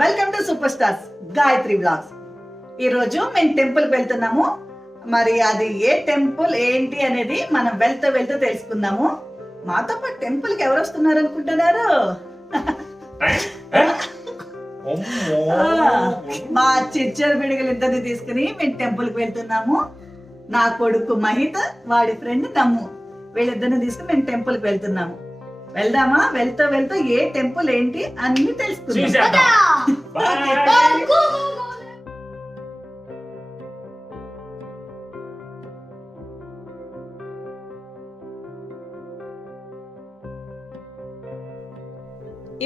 Welcome to superstars Gayatri blogs. ఈరోజు మేము టెంపుల్కి వెళ్తున్నాము. మరి అది ఏ టెంపుల్ ఏంటి అనేది మనం వెళ్తూ తెలుసుకుందాము. మాతో పాటు టెంపుల్కి ఎవరు వస్తున్నారు అనుకుంటున్నారు? మా చిచ్చర్ బిడిగలు ఇద్దరిని తీసుకుని మేము టెంపుల్కి వెళ్తున్నాము. నా కొడుకు మహిత, వాడి ఫ్రెండ్ తమ్ము, వీళ్ళిద్దరిని తీసుకుని మేము టెంపుల్కి వెళ్తున్నాము. వెళ్దామా? వెళ్తూ ఏ టెంపుల్ ఏంటి అన్ని తెలుసుకుందాం.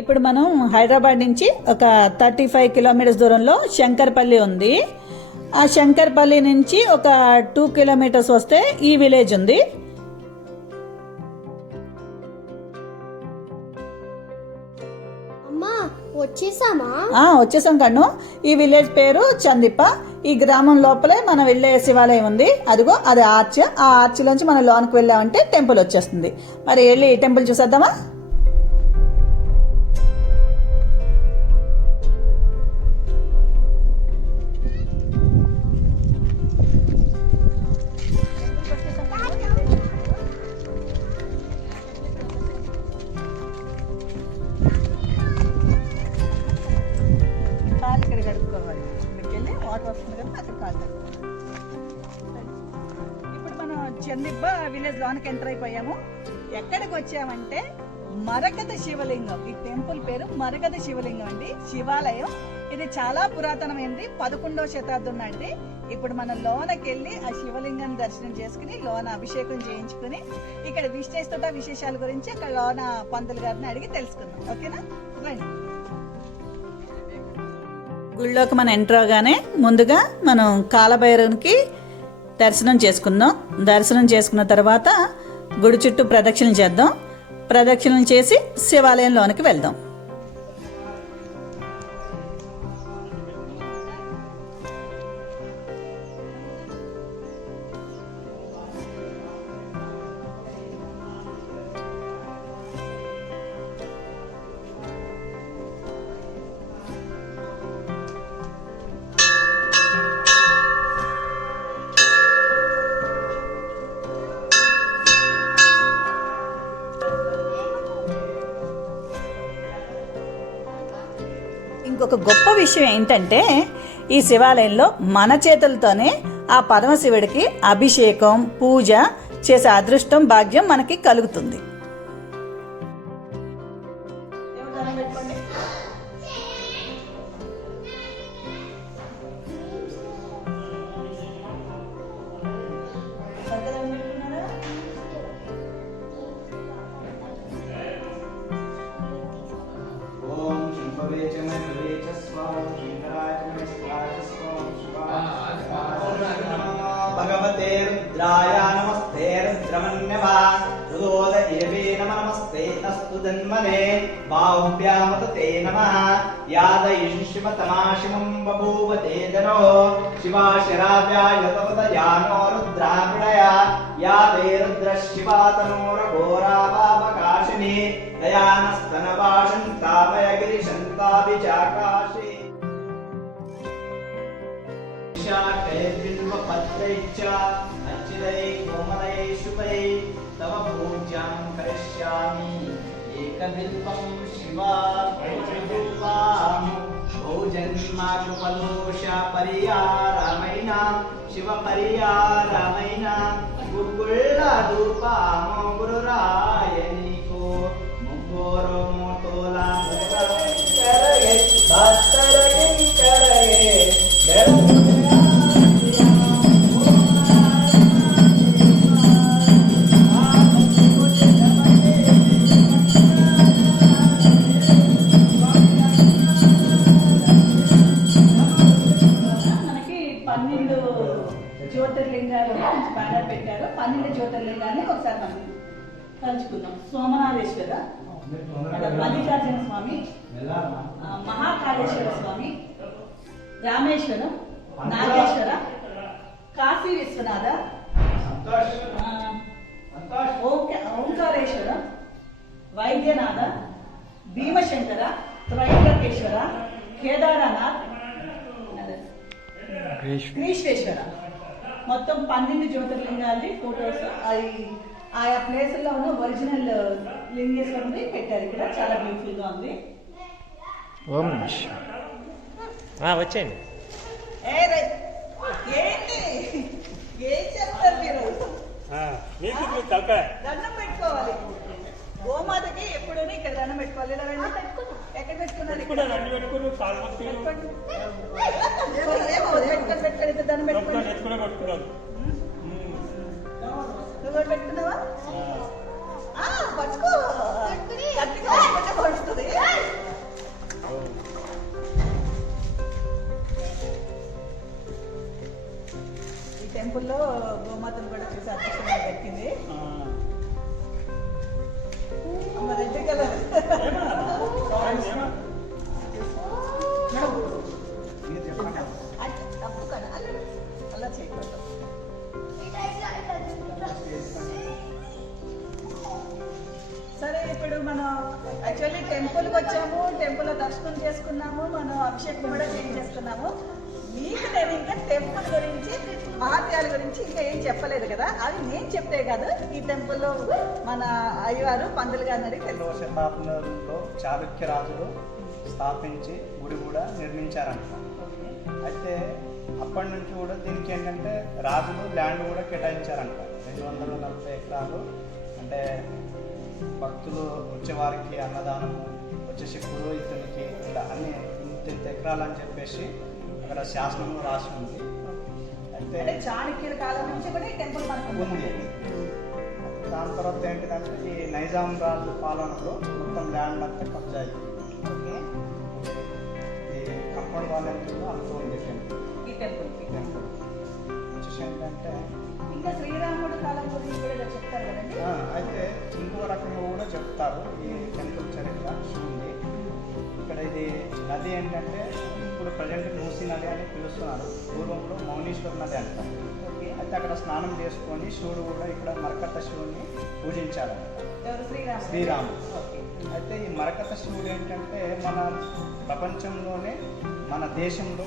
ఇప్పుడు మనం హైదరాబాద్ నుంచి ఒక 35 కిలోమీటర్స్ దూరంలో శంకర్పల్లి ఉంది. ఆ శంకర్పల్లి నుంచి ఒక 2 కిలోమీటర్స్ వస్తే ఈ విలేజ్ ఉంది. వచ్చేసాం కన్ను. ఈ విలేజ్ పేరు చందిప్ప. ఈ గ్రామం లోపలే మనం వెళ్ళే శివాలయం ఉంది. అదిగో అది ఆర్చ్. ఆ ఆర్చ్ లోంచి మనం లోనికి వెళ్ళామంటే టెంపుల్ వచ్చేస్తుంది. మరి వెళ్ళి టెంపుల్ చూసేద్దామా? ఇప్పుడు మనం చందిబ్బ విలేజ్ లోనికి ఎంటర్ అయిపోయాము. ఎక్కడికి వచ్చామంటే మరకత శివలింగం. ఈ టెంపుల్ పేరు మరకత శివలింగం అండి. శివాలయం ఇది చాలా పురాతనమైనది, 11వ శతాబ్దం నాటిది. ఇప్పుడు మనం లోనకి వెళ్ళి ఆ శివలింగాన్ని దర్శనం చేసుకుని లోన అభిషేకం చేయించుకుని ఇక్కడ విశేషాల గురించి అక్కడ లోన పంతులు గారిని అడిగి తెలుసుకుందాం. ఓకేనా? రండి. గుళ్ళోకి మనం ఎంటర్ అవగానే ముందుగా మనం కాలభైరవునికి దర్శనం చేసుకుందాం. దర్శనం చేసుకున్న తర్వాత గుడి చుట్టూ ప్రదక్షిణలు చేద్దాం. ప్రదక్షిణలు చేసి శివాలయంలోనికి వెళ్దాం. ఇంకొక గొప్ప విషయం ఏంటంటే ఈ శివాలయంలో మన చేతులతోనే ఆ పరమశివుడికి అభిషేకం, పూజ చేసే అదృష్టం, భాగ్యం మనకి కలుగుతుంది. भगवते रुद्राय नमस्ते रुद्रमन्यवा रुदोदयेवे नमस्ते अस्तु जन्मने बाहुभ्यामते नमः यादयिष्मतमाशिमं बभूव ते जनो शिवाशराव्याय तपदयानो रुद्रामृणया यादे रुद्रशिवा तनोरघोरावावकाशिनी दयानस्तनवाशन्तामयगिरिशन्ताभिचाकाशे पत्रैश्च अच्छिदै कोमलै शुभै तव पूज्यां करिष्यामि एकबिल्वं शिवा भोजन्माकुपलोषा परियारामैन शिवपरियारामैन गुरुकुल्लादूपामो गुरुरायनिको मुग्गोरो मोतोला करगे भक्तरगिं करगे జ్యోతిర్లింగాలు బ్యానర్ పెట్టారు. 12 జ్యోతిర్లింగాన్ని ఒకసారి మనం తలుచుకుందాం. సోమనాథేశ్వర, మల్లికార్జున స్వామి, మహాకాళేశ్వర స్వామి, రామేశ్వరం, నాగేశ్వర, కాశీ విశ్వనాథ, ఓంకారేశ్వర, వైద్యనాథ, భీమశంకర, త్రైలోకేశ్వర, కేదార గ్రీష్వేశ్వర మొత్తం 12 జ్యోతిర్లింగాలు ఫోటోస్ అది ఆయా ప్లేసుల్లో ఉన్న ఒరిజినల్ లింగేశ్వరుని పెట్టారు ఇక్కడ. చాలా బ్యూటిఫుల్ గా ఉంది. ఓం నమః వచ్చేయండి. ఏంటి ఏం చెప్తారు మీరు? దండం పెట్టుకోవాలి గోమాతకి. ఎప్పుడు ఇక్కడ దండం పెట్టుకోవాలి. ఇలా రండి. ఎక్కడ పెట్టుకున్నారు? పెట్టుకోండి దండం పెట్టుకోండి. నువ్వు పెట్టుకున్నావా? పచ్చుకో గట్టిగా పడుతుంది. ఈ టెంపుల్లో గోమాతను కూడా చూసి అద్భుతంగా పెట్టింది. రెడ్ కలర్ తప్పు కదా అలా చేయకూడదు. సరే ఇప్పుడు మనం యాక్చువల్లీ టెంపుల్కి వచ్చాము, టెంపుల్లో దర్శనం చేసుకున్నాము, మనం అభిషేకం కూడా చేయించేసుకున్నాము. మీకు నేను ఇంకా టెంపుల్ గురించి మహత్యాల గురించి ఇంకా ఏం చెప్పలేదు కదా, అది నేను చెప్తే కాదు ఈ టెంపుల్లో మన అయ్యవారు పంతులు గారిని అడిగి తెలుసు. శతాబ్దంలో చాళుక్య రాజులు స్థాపించి గుడి కూడా నిర్మించారంట. అయితే అప్పటి నుంచి కూడా దీనికి ఏంటంటే రాజులు ల్యాండ్ కూడా కేటాయించారంట. 240 ఎకరాలు. అంటే భక్తులు వచ్చేవారికి అన్నదానము, వచ్చేసి పురోహితునికి ఇలా అన్ని ఇంత ఎకరాలు అని చెప్పేసి అక్కడ శాసనంలో రాసి ఉంది. అయితే చాణక్యుల కాలం నుంచి కూడా ఈ టెంపుల్ మనకు ఉంది. దాని తర్వాత ఏంటిదంటే ఈ నైజాం రాజు పాలనలో మొత్తం ల్యాండ్ అంతా కబ్జా అయింది. ఈ కంపౌండ్ వాళ్ళ అంతా ఉంది ఈ టెంపుల్. వచ్చేసి ఏంటంటే ఇంకా శ్రీరాముడు కాలం గురించి కూడా చెప్తారు కదండి. అయితే ఇంకో రకంగా కూడా చెప్తారు ఈ టెంపుల్ చరిత్ర ఉంది. ఇక్కడ ఇది నది ఏంటంటే ఇప్పుడు ప్రజెంట్ మూసీ నది అని పిలుస్తున్నారు. పూర్వంలో మౌనీశ్వర నది అంటారు. అయితే అక్కడ స్నానం చేసుకొని శివుడు కూడా ఇక్కడ మరకత శివుని పూజించారు. శ్రీరాముడు. అయితే ఈ మరకత శివుడు ఏంటంటే మన ప్రపంచంలోనే మన దేశంలో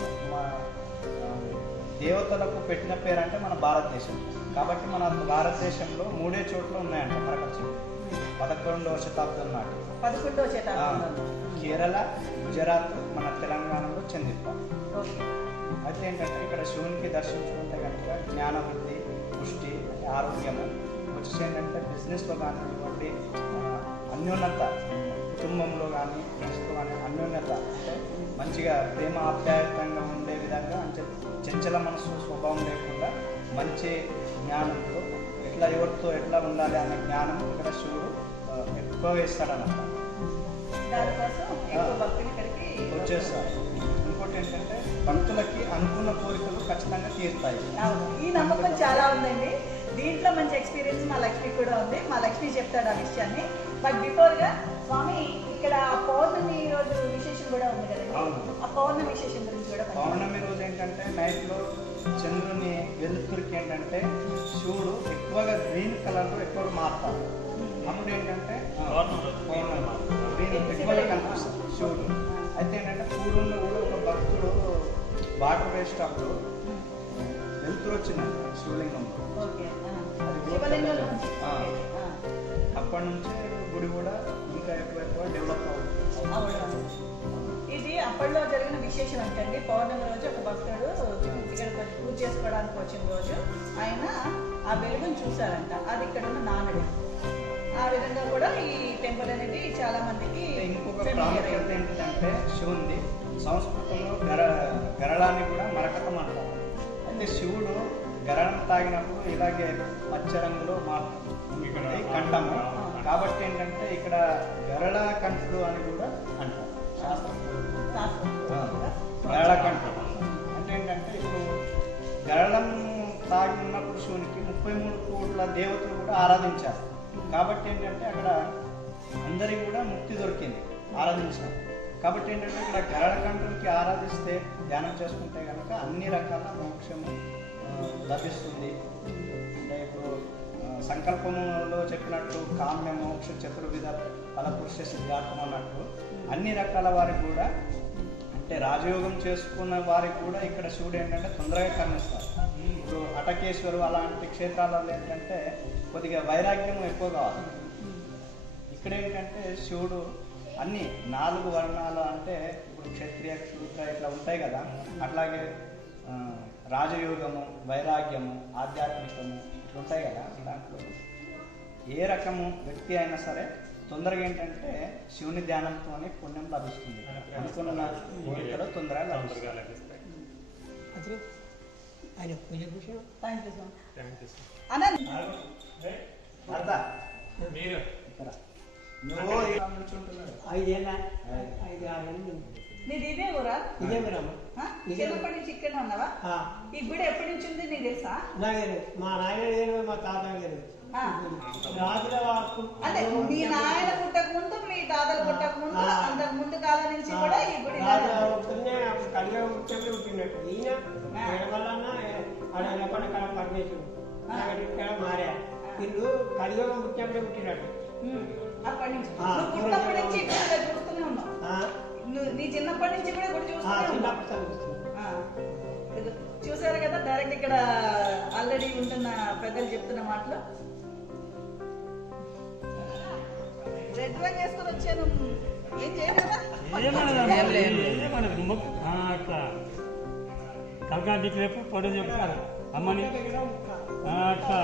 దేవతలకు పెట్టిన పేరు అంటే మన భారతదేశం. కాబట్టి మన భారతదేశంలో 3 చోట్ల ఉన్నాయంట మరకత శివుడు. 11వ శతాబ్దం నాటి. 11వ శతాబ్దం కేరళ, గుజరాత్, మన తెలంగాణలో చందిప్ప. అయితే ఏంటంటే ఇక్కడ శివునికి దర్శించుకుంటే కనుక జ్ఞానవృద్ధి, పుష్టి, ఆరోగ్యము వచ్చేసి ఏంటంటే బిజినెస్లో కానివ్వండి, అన్యోన్యత, కుటుంబంలో కానీ ఫ్రెండ్స్తో కానీ అన్యోన్యత అంటే మంచిగా ప్రేమ ఆప్యాయతంగా ఉండే విధంగా అంటే చంచల మనసు స్వభావం లేకుండా మంచి జ్ఞానంతో ఎట్లా ఎవరితో ఎట్లా ఉండాలి అన్న జ్ఞానం ఇక్కడ శివుడు ఎక్కువ ఇస్తాడన్నమాట. వచ్చేస్తారు. ఇంకోటి ఏంటంటే భక్తులకి అనుకున్న కోరికలు ఖచ్చితంగా తీరుతాయి. ఈ నమ్మకం చాలా ఉందండి. దీంట్లో మంచి ఎక్స్పీరియన్స్ మా లక్ష్మి కూడా ఉంది. మా లక్ష్మి చెప్తాడు ఆ విషయాన్ని. బట్ బిఫోర్ గా స్వామి ఇక్కడ పౌర్ణమి రోజు విశేషం కూడా ఉంది కదండి. ఆ పౌర్ణమి విశేషం గురించి కూడా. పౌర్ణమి రోజు ఏంటంటే నైట్ లో చంద్రుని వెలుతురికి ఏంటంటే శివుడు ఎక్కువగా గ్రీన్ కలర్ లో ఎక్కువగా మారుతాడు. అప్పుడు ఏంటంటే గ్రీన్ ఎక్కువగా కనిపిస్తుంది శివుడు. అయితే ఏంటంటే పూర్వంలో కూడా ఒక భక్తుడు వాటర్ వేసేటప్పుడు వెలుతురు వచ్చిందంట శివలింగంలో. అప్పటి నుంచి గుడి కూడా ఇంకా ఎక్కువ డెవలప్ అవుతుంది. ఇది అప్పట్లో జరిగిన విశేషం ఏంటండి. పౌర్ణమి రోజు ఒక భక్తుడు ఇక్కడ పూజ చేసుకోవడానికి వచ్చిన రోజు ఆయన ఆ వెలుగును చూశారంట. అది ఇక్కడ ఉన్న నానుడు. ఆ విధంగా కూడా ఈ టెంపుల్ అనేది చాలా మందికి. ఇంకొక ప్రాముఖ్యత ఏంటంటే శివుంది సంస్కృతంలో గరళాన్ని కూడా మరకతం అంటారు. అయితే శివుడు గరళం తాగినప్పుడు ఇలాగే పచ్చ రంగులో మారుతుంది కంఠము. కాబట్టి ఏంటంటే ఇక్కడ గరళ కంఠుడు అని కూడా అంటారు గరళ కంఠుడు. అంటే ఏంటంటే ఇప్పుడు గరళం తాగి ఉన్నప్పుడు శివునికి 33 కోట్ల దేవతలు కూడా ఆరాధించారు. కాబట్టి ఏంటంటే అక్కడ అందరికి కూడా ముక్తి దొరికింది ఆరాధించారు. కాబట్టి ఏంటంటే ఇక్కడ గరళ కంఠుడికి ఆరాధిస్తే ధ్యానం చేసుకుంటే కనుక అన్ని రకాల మోక్షము లభిస్తుంది. అంటే ఇప్పుడు సంకల్పంలో చెప్పినట్టు కామ్య మోక్ష చతుర్విధ ఫలపురుష సిద్ధార్థం అన్నట్టు అన్ని రకాల వారికి కూడా అంటే అంటే రాజయోగం చేసుకున్న వారికి కూడా ఇక్కడ శివుడు ఏంటంటే తొందరగా కరుణిస్తారు. ఇప్పుడు అటకేశ్వరు అలాంటి క్షేత్రాలలో ఏంటంటే కొద్దిగా వైరాగ్యం ఎక్కువ కావాలి. ఇక్కడ ఏంటంటే శివుడు అన్ని 4 వర్ణాలు అంటే ఇప్పుడు క్షత్రియ శూద్ర ఇట్లా ఉంటాయి కదా, అట్లాగే రాజయోగము, వైరాగ్యము, ఆధ్యాత్మికము ఇట్లా ఉంటాయి కదా. దాంట్లో ఏ రకము వ్యక్తి అయినా సరే తొందరగా ఏంటంటే శివుని ధ్యానంతోనే పుణ్యం లభిస్తుంది. అనుకున్న కోరికలు తొందరగా లభిస్తాయి. నీది ఇదే ఊరా? చిన్నప్పటి నుంచి ఇక్కడే ఉన్నావా? ఈ గుడి ఎప్పటి నుంచి ఉంది నీకు తెలుసా? మా నాయన మా తాత అంటే మీ నాయన పుట్టక ముందు, మీ తాతలు పుట్టక ముందు, అంతకు ముందు కాలం నుంచి కూడా ఈ గుడి కలిగా ముఖ్యంగా పుట్టినట్టు ఈయన పరమేశ్వరుడు మారా వీళ్ళు కలిగా ముఖ్యంగా పుట్టినట్టు. అప్పటి నుంచి పుట్టినప్పటి నుంచి ఇక్కడ చూస్తూనే ఉన్నావు. నీ చిన్నప్పటి నుంచి కూడా గుడి చూసారు కదా. డైరెక్ట్ ఇక్కడ ఆల్రెడీ ఉంటున్న పెద్దలు చెప్తున్న మాటలు. రెడ్ వైన్ వేసుకొని వచ్చాను, ఏం చేయలేదా? కలకాడికి రేపు పొడి చెప్తారు అమ్మని అట్లా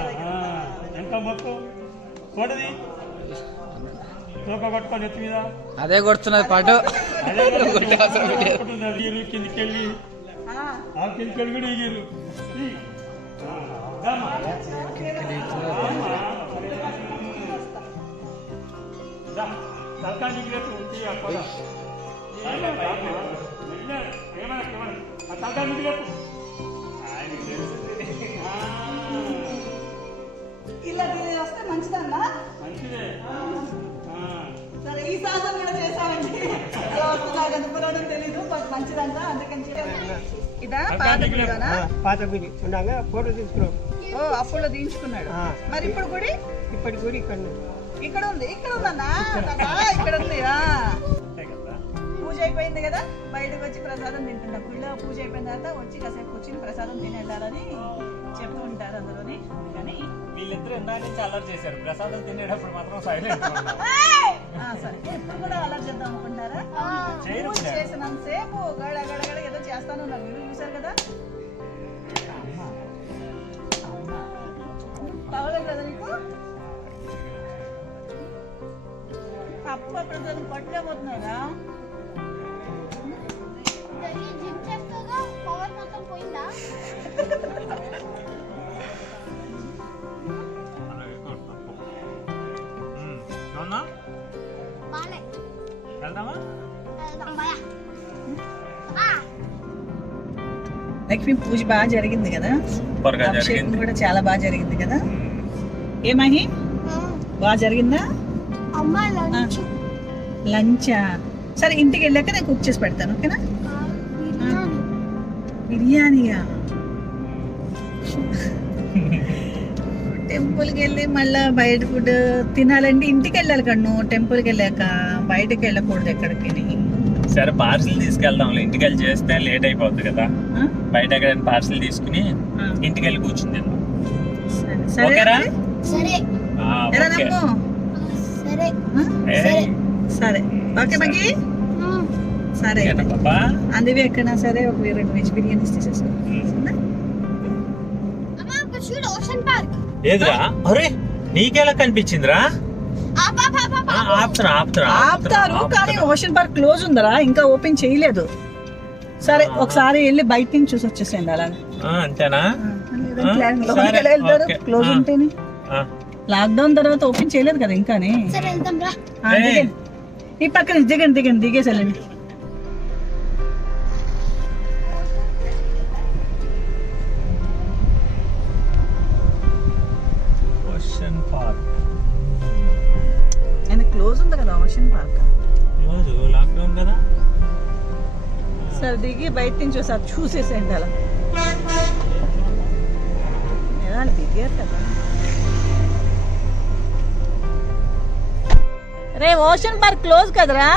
ఎంత మొత్తం పొడిది తోక కొట్టుకొని ఎత్తి మీద అదే కొడుతున్నది పాటు ఎగిరు కిందికి వెళ్ళి ఆ కిందికి వెళ్ళి కూడా ఎగిరు తలకాడికి రేపు తలకాడికి రేపు ఇలా తిరిగి వస్తే మంచిదన్నా? మంచిదే. సరే, ఈ సాహసం కూడా చేసామండి. నాకు తెలీదు, మాకు మంచిదంట, అందుకని ఇదా పాత గుడినా? పాత గుడి ఉండగా ఫోటో తీసుకున్నాం. ఓ, అప్పుడు దించుకున్నాడు. మరి ఇప్పుడు గుడి? ఇప్పటి గుడి ఇక్కడ ఉంది. ఇక్కడ ఉందన్నా? ఇక్కడ ఉంది. పూజ అయిపోయింది కదా, బయటకు వచ్చి ప్రసాదం తింటున్నాం. గుడిలో పూజ అయిపోయిన తర్వాత వచ్చి కాసేపు కూర్చుని ప్రసాదం తిని వెళ్ళాలని చెప్తూ ఉంటారు అందరూని. కానీ వీళ్ళిద్దరు ఎందాక నుంచి అల్లరి చేశారు, ప్రసాదం తినేటప్పుడు మాత్రం సైలెంట్. సరే, ఎప్పుడు కూడా అలా చేద్దాం అనుకుంటారా? పూజ చేసినంతసేపు గడ గడ గడ ఏదో చేస్తాను ఉన్నారు. మీరు చూసారు కదా. కావాలి కదా నీకు? అప్ప ప్రసాదం పట్టుకోబోతున్నారా? లక్ష్మి పూజ బాగా జరిగింది కదా, అభిషేకం కూడా చాలా బాగా జరిగింది కదా. ఏమహి బాగా జరిగిందా? లంచా? సరే, ఇంటికి వెళ్ళాక నేను కుక్ చేసి పెడతాను, ఓకేనా? బిర్యానీయా? టెంపుల్కి వెళ్ళి మళ్ళీ బయట ఫుడ్ తినాలంటే ఇంటికి వెళ్ళాలి కన్ను. టెంపుల్కి వెళ్ళాక బయటకి వెళ్ళకూడదు ఎక్కడికి. సరే, పార్సిల్ తీసుకెళ్దాం. ఇంటికి వెళ్ళి చేస్తే లేట్ అయిపోద్ది కదా. బయట ఎక్కడైనా పార్సిల్ తీసుకుని ఇంటికి వెళ్ళి కూర్చుంది. సరే, ఓకే బగ్గి. సరే, అందువి ఎక్కడైనా సరే ఒక 2 వెజ్ బిర్యానీస్ తీసేసుకో. ఏదిరా? అరే, నీకెలా కనిపించిందిరా? ఆపుతారు కానీ ఓషన్ పార్క్ క్లోజ్ ఉందరా, ఇంకా ఓపెన్ చేయలేదు. సరే, ఒకసారి వెళ్ళి బయట నుంచి చూసి వచ్చేసేయండి. అలాగే అంతేనా? క్లోజ్ ఉంటేనే. లాక్డౌన్ తర్వాత ఓపెన్ చేయలేదు కదా ఇంకానే. ఈ పక్కన దిగండి దిగేసి వెళ్ళండి. ఓషన్ పార్క్ క్లోజ్ ఉంది కదా ఓషన్ పార్క్. లాక్డౌన్ కదా. సరే, దిగి బయట నుంచి ఒకసారి చూసేసేయండి. అలా దిగారు కదా. రే, ఓషన్ పార్క్ క్లోజ్ కదరా?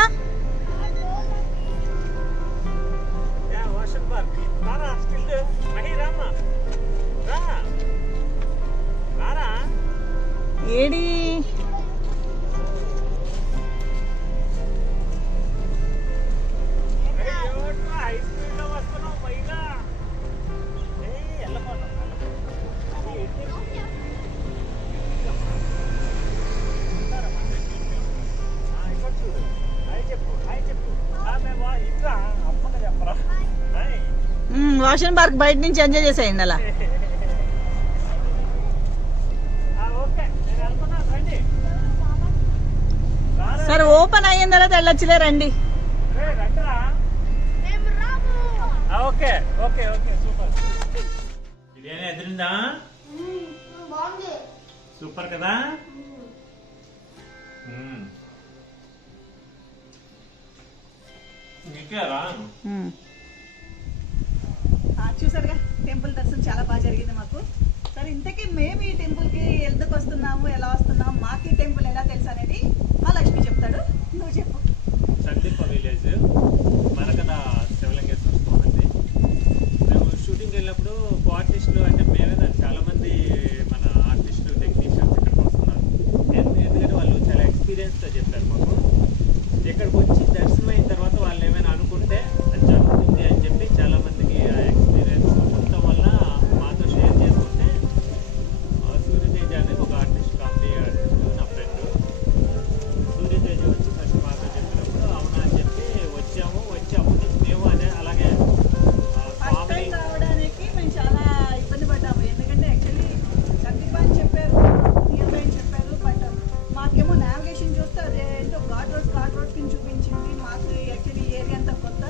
ఏడి వాషన్ పార్క్ బయట నుంచి ఎంజాయ్ చేసేయండి అలా. సరే ఓపెన్ అయిన తర్వాత వెళ్ళొచ్చులే రండి. Okay okay okay super. Biryani ఎదిరిందా? సూపర్ కదా. నీకేరా చూసారుగా టెంపుల్ దర్శనం చాలా బాగా జరిగింది మాకు. సరే ఇంతకీ మేము ఈ టెంపుల్కి ఎందుకు వస్తున్నాము, ఎలా వస్తున్నాము, మాకు ఈ టెంపుల్ ఎలా తెలుసు అనేది మా లక్ష్మి చెప్తాడు. నువ్వు చెప్పు. చందీప విలేజ్ మరకద శివలింగేశ్వర స్వామి అండి. మేము షూటింగ్ వెళ్ళినప్పుడు ఆర్టిస్టులు అంటే మేమే చాలా మంది మన ఆర్టిస్టులు టెక్నీషియన్స్ ఇక్కడికి వస్తున్నారు. ఎందుకంటే వాళ్ళు చాలా ఎక్స్పీరియన్స్తో చెప్పారు మాకు. ఇక్కడికి వచ్చి దర్శనం అయిన తర్వాత వాళ్ళు ఏమైనా అనుకుంటే అది జరుగుతుంది అని చెప్పి చాలా మందికి ఆ ఎక్స్పీరియన్స్ ఉండటం వల్ల మాతో షేర్ చేసుకుంటే సూర్యతేజ అనేది ఒక ఆర్టిస్ట్, కామెడీ ఆర్టిస్ట్, నా ఫ్రెండ్ సూర్యతేజ వచ్చి ఫస్ట్ మాతో చెప్పినప్పుడు అవునా అని చెప్పి వచ్చాము. వచ్చి అప్పటి నుంచి మేము అదే అలాగే ఫస్ట్ కామెడీ టైం రావడానికి మేము చాలా ఇబ్బంది పడ్డాము. ఎందుకంటే యాక్చువల్లీ సందీప్ అని చెప్పారు, నియర్ బై అని చెప్పారు. బట్ మాకేమో నావిగేషన్ చూస్తే అదేంటో ఘాట్ రోడ్ కింద చూపించింది. మాకు యాక్చువల్లీ ఏరియా అంతా కొత్త.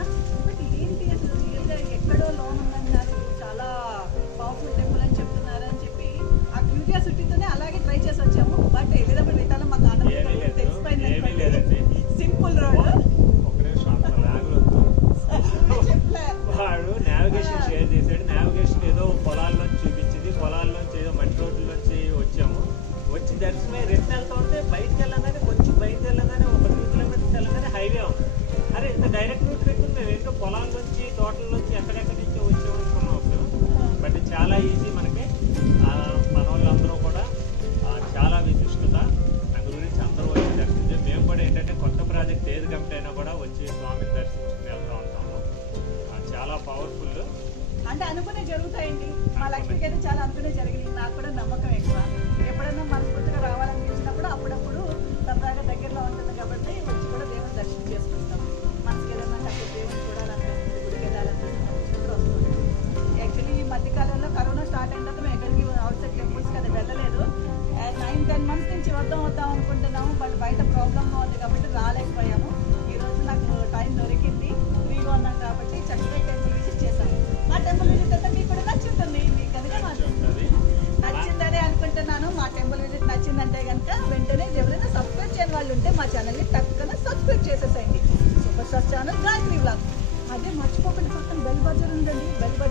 బట్ ఏంటి అసలు రియల్గా ఎక్కడో లోన్ ఉందన్నారు, చాలా పవర్ఫుల్ టెంపుల్ అని చెప్తున్నారు అని చెప్పి ఆ క్యూరియాసిటీతోనే అలాగే ట్రై చేసి వచ్చాము. బట్ వెళ్ళేటప్పుడు రిటర్న్ మాకు ఏమీ ఆనందం లేదు, తెలిసిపోయింది. ఏమీ లేదండి. సింపుల్ రోడ్ ఒకటే షాప్ లాగలొద్దు. చెప్పలే. వాడు నావిగేషన్ షేర్ చేశాడు. నావిగేషన్ ఏదో పొలాల్లోంచి చూపించింది. పొలాల్లోంచి ఏదో మట్టి రోడ్లోంచి వచ్చాము. వచ్చి దర్శనమే రిటర్న్ వెళ్తా ఉంటే బయటకు వెళ్ళగానే కొంచెం బయటకు వెళ్ళగానే ఒక 2 కిలోమీటర్స్ వెళ్ళగానే హైవే ఉంది. అరే ఇంత డైరెక్ట్ రూట్ పెట్టుకుని మేము ఏంటో పొలాల్లోంచి తోటల్లోంచి ఎక్కడెక్కడి నుంచో వచ్చామనుకున్నాం అప్పుడు. బట్ చాలా ఈజీ మనకి. మన వాళ్ళందరూ కూడా చాలా విశిష్టత దాని గురించి అందరూ వచ్చి దర్శించారు. మేము కూడా ఏంటంటే కొత్త ప్రాజెక్ట్ ఏది కంప్లీట్ అయినా కూడా వచ్చి స్వామిని దర్శించుకుని వెళ్తూ ఉంటాము. చాలా పవర్ఫుల్. అంటే అనుకునే జరుగుతాయండి. మా లక్ష్మికి అయితే చాలా అనుకునే జరిగింది. నాకు కూడా నమ్మకం ఎక్కువ. ఎప్పుడైనా మనస్ఫూర్తిగా రావాలనిపించినప్పుడు అప్పుడప్పుడు సరదాగా దగ్గరలో ఉంటుంది కాబట్టి వచ్చి కూడా దేవుని దర్శనం చేసుకుంటాం. మనసుకి ఏదైనా అక్కడ దేవుని చూడాలనిపిస్తుంది, గుడికి వెళ్ళాలనిపిస్తుంది, వచ్చినప్పుడు వస్తుంది. యాక్చువల్లీ ఈ మధ్యకాలంలో కరోనా స్టార్ట్ అయిన తర్వాత మేము ఎక్కడికి అవుట్ సైడ్ టెంపుల్స్కి అది వెళ్ళలేదు. 9-10 మంత్స్ నుంచి వద్దాం అనుకుంటున్నాము. బట్ బయట ప్రాబ్లంగా ఉంది కాబట్టి రాలేకపోయాము. ఈరోజు నాకు టైం దొరికింది, ఫ్రీగా ఉన్నాం కాబట్టి చక్కగా టెంపుల్ విజిట్ చేశాము. మా టెంపుల్ విజిట్ అయితే మీకు కూడా నచ్చుతుంది. మీకు కనుక నచ్చిందని అనుకుంటున్నాను. మా టెంపుల్ విజిట్ నచ్చిందంటే కనుక వెంటనే ఎవరైనా సబ్స్క్రైబ్ చేయని వాళ్ళు ఉంటే మా ఛానల్ని తప్పకుండా సబ్స్క్రైబ్ చేసేసేయండి. Super star channel Gayatri vlogs. అదే మర్చిపోకుండా పక్కన బెల్ బజర్ ఉందండి. Bell buzzer